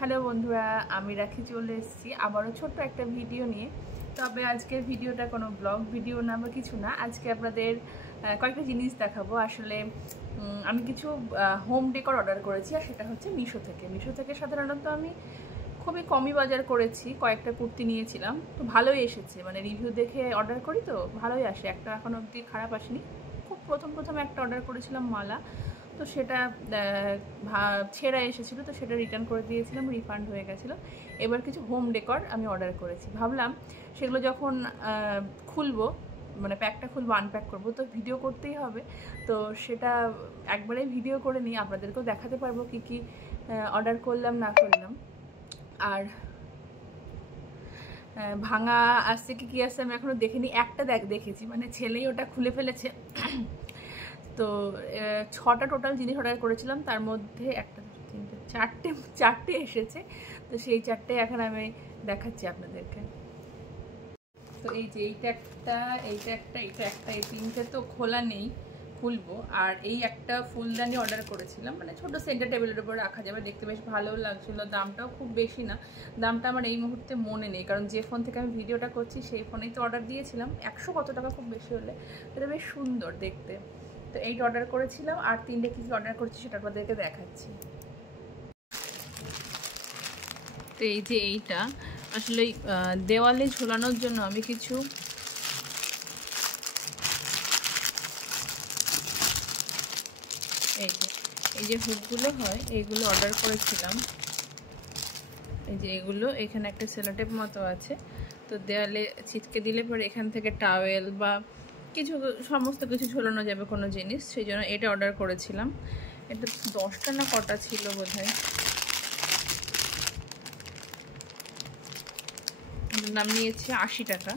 Hello বন্ধুরা, আমি রাখি চলে এসেছি আবারও ছোট্ট একটা ভিডিও নিয়ে। তবে আজকের ভিডিওটা কোনো ব্লগ ভিডিও না বা কিছু না। আজকে আপনাদের কয়েকটা জিনিস দেখাবো। আসলে আমি কিছু হোম ডেকর অর্ডার করেছি, আর সেটা হচ্ছে মিশো থেকে। সাধারণত আমি খুবই কমই বাজার করেছি, কয়েকটা কুর্তি নিয়েছিলাম, তো ভালোই এসেছে। মানে রিভিউ দেখে অর্ডার করি তো ভালোই আসে, একটা এখন অবধি খারাপ আসেনি। খুব প্রথম একটা অর্ডার করেছিলাম মালা, তো সেটা ছেঁড়া এসেছিলো, তো সেটা রিটার্ন করে দিয়েছিলাম, রিফান্ড হয়ে গেছিলো। এবার কিছু হোম ডেকর আমি অর্ডার করেছি, ভাবলাম সেগুলো যখন খুলবো, মানে প্যাকটা খুলবো, আনপ্যাক করবো, তো ভিডিও করতেই হবে। তো সেটা একবারেই ভিডিও করে নিই, আপনাদেরকেও দেখাতে পারবো কী কী অর্ডার করলাম না করলাম। আর ভাঙা আসছে কি আসছে আমি এখনও দেখিনি, একটা দেখেছি, মানে ছেলেই ওটা খুলে ফেলেছে। তো 6টা টোটাল জিনিস অর্ডার করেছিলাম, তার মধ্যে একটা, দুটো, তিনটে, চারটে এসেছে। তো সেই চারটে এখন আমি দেখাচ্ছি আপনাদেরকে। তো এই যে এইটা একটা, এই তিনটে তো খোলা নেই, খুলবো। আর এই একটা ফুলদানি অর্ডার করেছিলাম, মানে ছোট সেন্টার টেবিলের উপর রাখা যাবে, দেখতে বেশ ভালো লাগছিল। দামটাও খুব বেশি না, দামটা আমার এই মুহূর্তে মনে নেই, কারণ যে ফোন থেকে আমি ভিডিওটা করছি সেই ফোনেই তো অর্ডার দিয়েছিলাম। 100 কত টাকা, খুব বেশি হলে। এটা বেশ সুন্দর দেখতে। তো এইটা অর্ডার করেছিলাম, আর তিনটে কী অর্ডার করছি সেটা আপনাদেরকে দেখাচ্ছি। তো এই যে এইটা আসলে দেওয়ালে ঝোলানোর জন্য আমি কিছু এই যে হুকগুলো হয় এইগুলো অর্ডার করেছিলাম। এই যে এগুলো, এখানে একটা সেলোটেপ মতো আছে, তো দেওয়ালে ছিটকে দিলে পরে এখান থেকে টাওয়েল বা কিছু সমস্ত কিছু ঝোলানো যাবে কোনো জিনিস, সেই জন্য এটা অর্ডার করেছিলাম। এটা 10টা না কটা ছিল বোধহয়। দাম নিয়েছে 80 টাকা।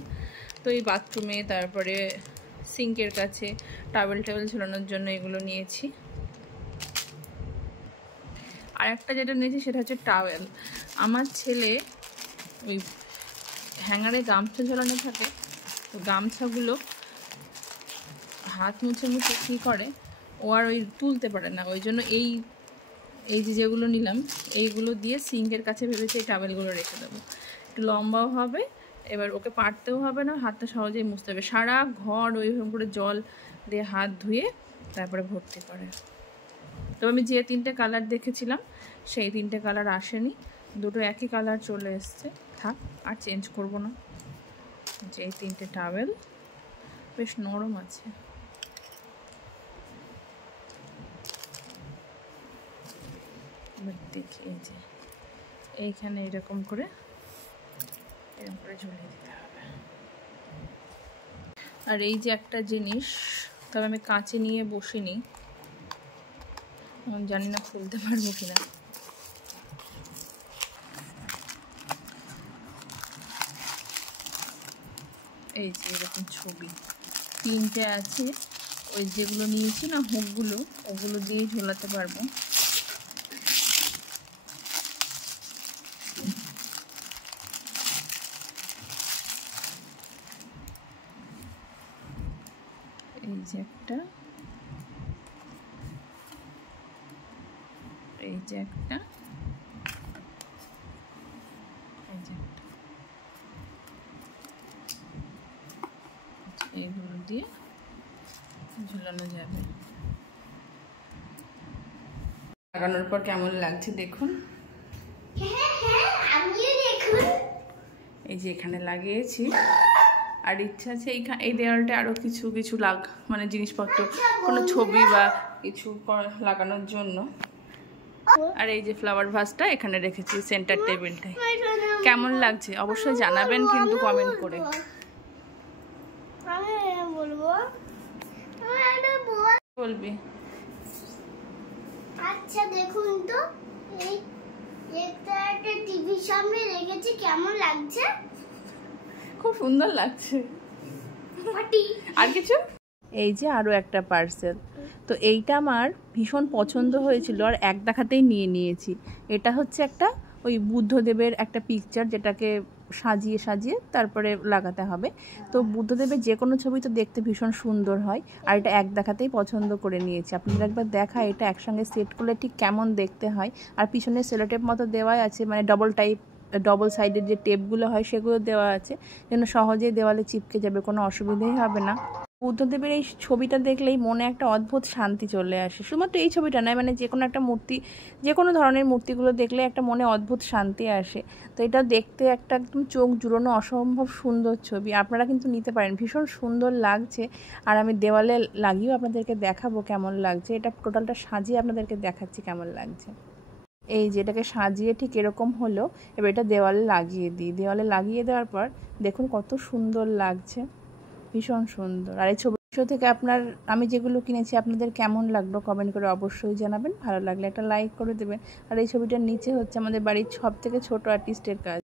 তো এই বাথরুমে, তারপরে সিঙ্কের কাছে টাওয়েল ঝোলানোর জন্য এগুলো নিয়েছি। আর একটা যেটা নিয়েছি সেটা হচ্ছে টাওয়েল। আমার ছেলে ওই হ্যাঙ্গারে গামছা ঝোলানো থাকে, তো গামছাগুলো হাত মুছে কী করে, ও আর ওই তুলতে পারে না। ওই জন্য এই যেগুলো নিলাম, এইগুলো দিয়ে সিঙ্কের কাছে ভেবেছি এই টাওয়েলগুলো রেখে দেবো, একটু লম্বাও হবে, এবার ওকে পারতেও হবে না, হাতটা সহজেই মুছতে হবে। সারা ঘর ওইরকম করে জল দিয়ে হাত ধুয়ে তারপরে ভর্তি করে। তো আমি যে 3টে কালার দেখেছিলাম সেই 3টে কালার আসেনি, দুটো একই কালার চলে এসছে, থাক আর চেঞ্জ করব না। যে এই 3টে টাওয়েল বেশ নরম আছে। এবার দেখি, এই যে এইখানে এরকম করে ঝুলিয়ে দিতে হবে। আর এই যে একটা জিনিস, তবে আমি কাঁচে নিয়ে বসিনি, জানি না খুলতে পারবো কিনা। এই যে এরকম ছবি 3টে আছে, ওই যেগুলো নিয়েছি না হুকগুলো, ওগুলো দিয়ে ঝোলাতে পারবো। এই যে একটা, এই যে একটা, এই যে একটা, এইগুলো দিয়ে ঝুলানো যাবে। লাগানোর পর কেমন লাগছে দেখুন। এই যে এখানে লাগিয়েছি, আর ইচ্ছা আছে এই দেওয়ালটা আরো কিছু মানে জিনিসপত্র, কোনো ছবি বা কিছু লাগানোর জন্য। আর এই যে ফ্লাওয়ার ভাসটা এখানে রেখেছি সেন্টার টেবিলটায়। কেমন লাগছে অবশ্যই জানাবেন কিন্তু কমেন্ট করে। বলবি? আচ্ছা দেখুন তো, এই একটা টিভির সামনে রেখেছি, কেমন লাগছে? খুব সুন্দর লাগছে। আর কিছু? এই যে আরো একটা পার্সেল, তো এইটা আমার ভীষণ পছন্দ হয়েছিল আর এক দেখাতেই নিয়েছি। এটা হচ্ছে একটা ওই বুদ্ধদেবের একটা পিকচার, যেটাকে সাজিয়ে সাজিয়ে তারপরে লাগাতে হবে। তো বুদ্ধদেবের যে কোনো ছবি তো দেখতে ভীষণ সুন্দর হয়, আর এটা এক দেখাতেই পছন্দ করে নিয়েছি। আপনাদের একবার দেখা এটা একসঙ্গে সেট করলে ঠিক কেমন দেখতে হয়। আর পিছনে সেলোটেপ মতো দেওয়াই আছে, মানে ডবল সাইডের যে টেপগুলো হয় সেগুলো দেওয়া আছে, যেন সহজেই দেওয়ালে চিপকে যাবে, কোনো অসুবিধাই হবে না। বুদ্ধদেবের এই ছবিটা দেখলেই মনে একটা অদ্ভুত শান্তি চলে আসে। শুধুমাত্র এই ছবিটা নয়, মানে যে কোনো একটা মূর্তি, যে কোনো ধরনের মূর্তিগুলো দেখলে একটা মনে অদ্ভুত শান্তি আসে। তো এটা দেখতে একটা একদম চোখ জুড়োনো অসম্ভব সুন্দর ছবি। আপনারা কিন্তু নিতে পারেন, ভীষণ সুন্দর লাগছে। আর আমি দেওয়ালে লাগিয়েও আপনাদেরকে দেখাবো কেমন লাগছে। এটা টোটালটা সাজিয়ে আপনাদেরকে দেখাচ্ছি কেমন লাগছে। এই যেটাকে সাজিয়ে ঠিক এরকম হলো। এবার এটা দেওয়ালে লাগিয়ে দিই। দেওয়ালে লাগিয়ে দেওয়ার পর দেখুন কত সুন্দর লাগছে, ভীষণ সুন্দর। আর এই ছবি থেকে আমি যেগুলো কিনেছি আপনাদের কেমন লাগলো কমেন্ট করে অবশ্যই জানাবেন। ভালো লাগলে একটা লাইক করে দেবেন। আর এই ছবিটার নিচে হচ্ছে আমাদের বাড়ির সব থেকে ছোট আর্টিস্টের কাজ।